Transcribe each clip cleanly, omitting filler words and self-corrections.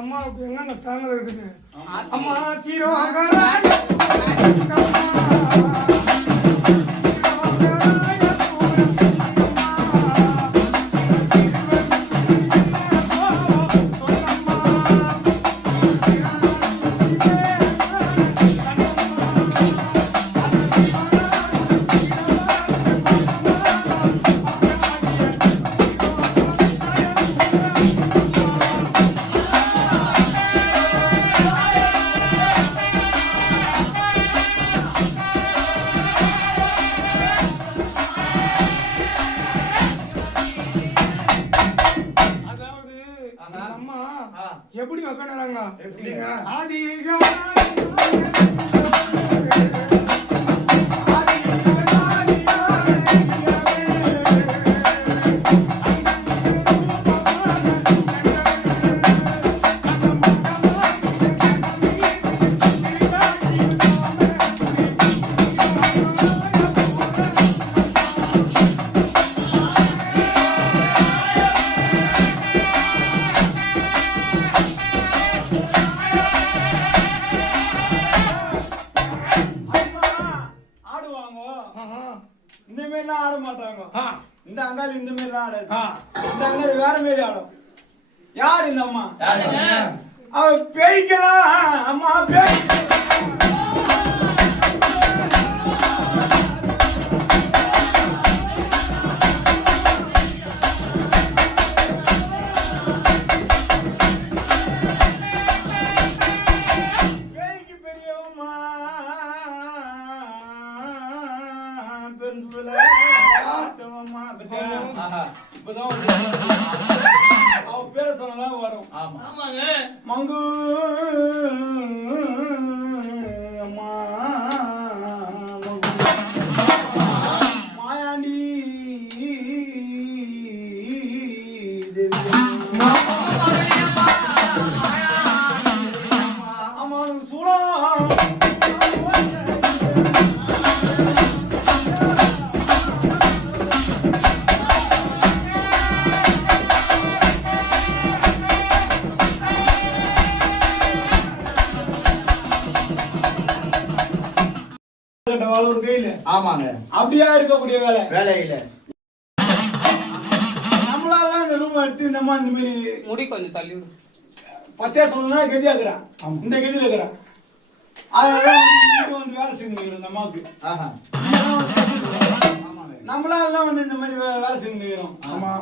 அம்மாவுக்கு என்னென்ன ஸ்தானங்கள் இருக்குது? அம்மா சீரோ எப்படி உட்காந்துறாங்க? ஆதிக இந்த மாதிரிலாம் ஆட மாட்டாங்க. இந்த அங்காளி இந்த மாதிரிலாம் ஆடாது. இந்த அங்காளி வேற மாதிரி ஆடும். யார் இந்த அம்மா? அவ பேய்க்கலாம். அம்மா பேய் பேர சொன்னதான் வரும். மங்கு அம்மா மாயாண்டி வளரும் கையில. ஆமாங்க. அப்படியா இருக்கக்கூடிய வேலை வேலையில நம்மளால இந்த ரூம் எடுத்து இந்த மாதிரி முடி கொஞ்சம் தள்ளி விடு. பச்சை சொல்லணும்னா கெதியா இருக்கிறான், இந்த கெதியில இருக்கிறான். அதனால வந்து வேலை செஞ்சுருக்கிறோம் இந்த அம்மாவுக்கு. நம்மளால தான் வந்து இந்த மாதிரி வேலை செஞ்சுருக்கிறோம். ஆமா,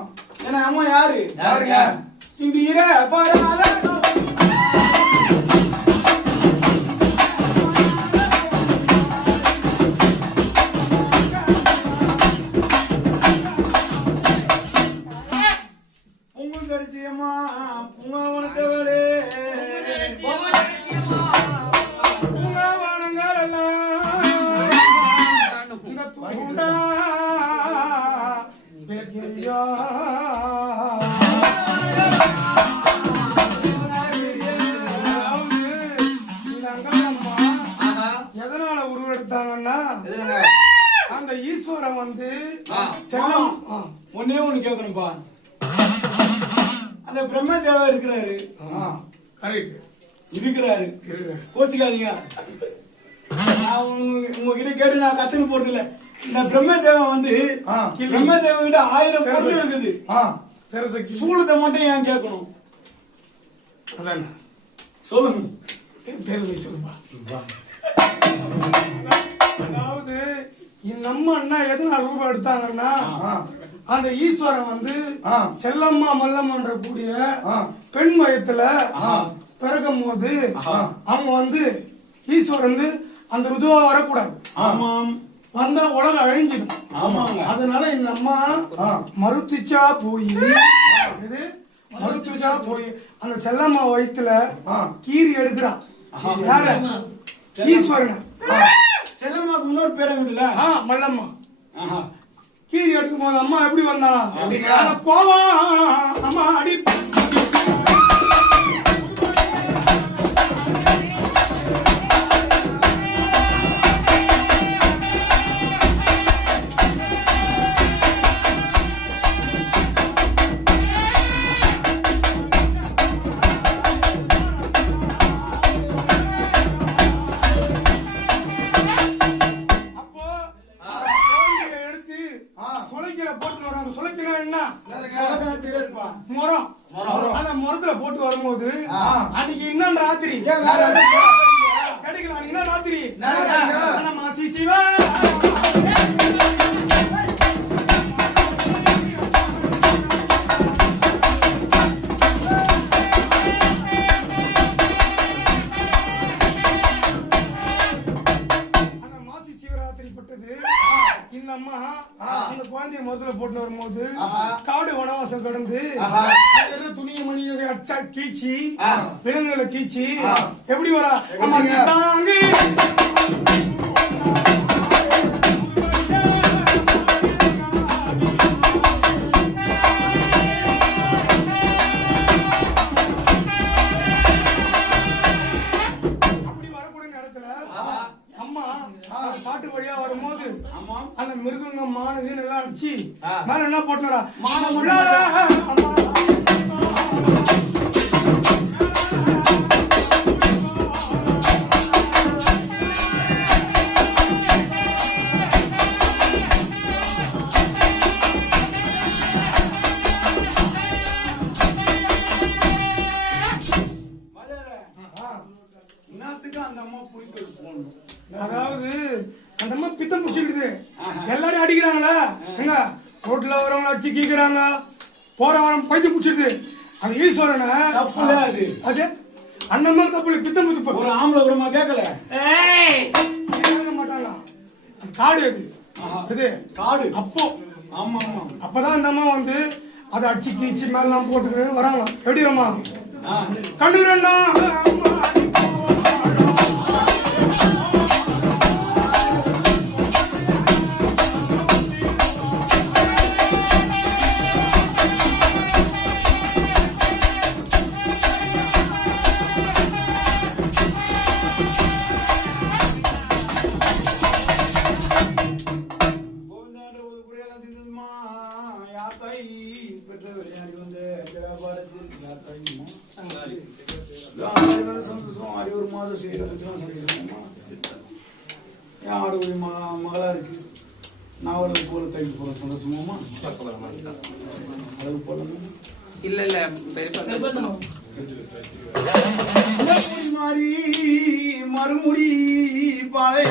ஏன்னா அம்மா யாரு யாருங்க? இங்க இர பாரு பொங்கல் கடிச்சியம்மா புங்கவனத்தவளே எதனால உருவெடுத்தாங்கன்னா அந்த ஈஸ்வரன் வந்து ஒன்னே ஒண்ணு கேட்கணும்பா. அந்த பிரம்மதேவா இருக்கிறாரு, இருக்கிறாரு, கோச்சிக்காதீங்க. நான் உங்ககிட்ட கேட்டு நான் கத்துன்னு போறது இல்ல. இந்த பிரம்மதேவன் வந்து பிரம்மதேவன் கிட்ட 1000 பொருள் இருக்குது. சூலத்தை மட்டும் ஏன் கேட்கணும்? சொல்லுங்க, சொல்லுப்பா. அதாவது நம்ம அண்ணா எதனால ரூபாய் எடுத்தாங்கன்னா அந்த ஈஸ்வரன் வந்து செல்லம்மா மல்லம்மன்ற கூடிய பெண் வயத்துல பிறக்கும் போது அவங்க வந்து ஈஸ்வரன் வந்து அந்த ருதுவா வரக்கூடாது. ஆமாம், வந்தா உலகம் அழிஞ்சிடும். ஆமாங்க, அதனால இந்த அம்மா மருத்துச்சா போய் மருத்துச்சா போய் அந்த செல்லம்மா வயிற்றுல கீரி எடுக்கிறான். யாரு? ஈஸ்வரன். செல்லம்மாக்கு இன்னொரு பேர் இருக்குல்ல, மல்லம்மா. கீரி எடுக்கும் போது அம்மா எப்படி வந்தா? போவா அம்மா அடி மரத்துல போட்டு வரும்போது அன்னைக்கு இன்னும் ராத்திரி கிடைக்கலாம். இன்னும் ராத்திரி மாசி சிவா அந்த குழந்தைய முதல்ல போட்டு வரும்போது காடு வனவாசம் கடந்து துணிய மணியை கீச்சி விலங்குகளை கீச்சி எப்படி வரா பாட்டு வழியா வரும்போது அந்த மிருகங்க மானு எல்லாம் அடிச்சு மேல என்ன போட்டுறா அந்த அம்மா புடிச்சு போகணும். அதாவது அந்த அம்மா பித்தம் பிடிச்சிருக்குது, எல்லாரும் அடிக்கிறாங்களா, எங்க ரோட்ல வரவங்க அடிச்சு கீக்குறாங்க, போற வரம் பைத்தியம் பிடிச்சிருது. அந்த ஈஸ்வரனை அது அந்த அம்மா தப்பு பித்தம் பிடிச்சு ஒரு ஆம்பளை கூடமா கேட்கல மாட்டாங்க. அது காடு, அது காடு. அப்போ ஆமா ஆமா அப்பதான் அந்த அம்மா வந்து அதை அடிச்சு கீச்சு மேலாம் போட்டு வராங்க. எப்படி அம்மா கண்டுறா என் ஆடுபடி மகளா இருக்கு. நான் அவளுக்கு போல கைக்கு போறேன் சந்தோஷமாமா. அதுக்கு போல இல்ல மாறி மறுமுடி பழைய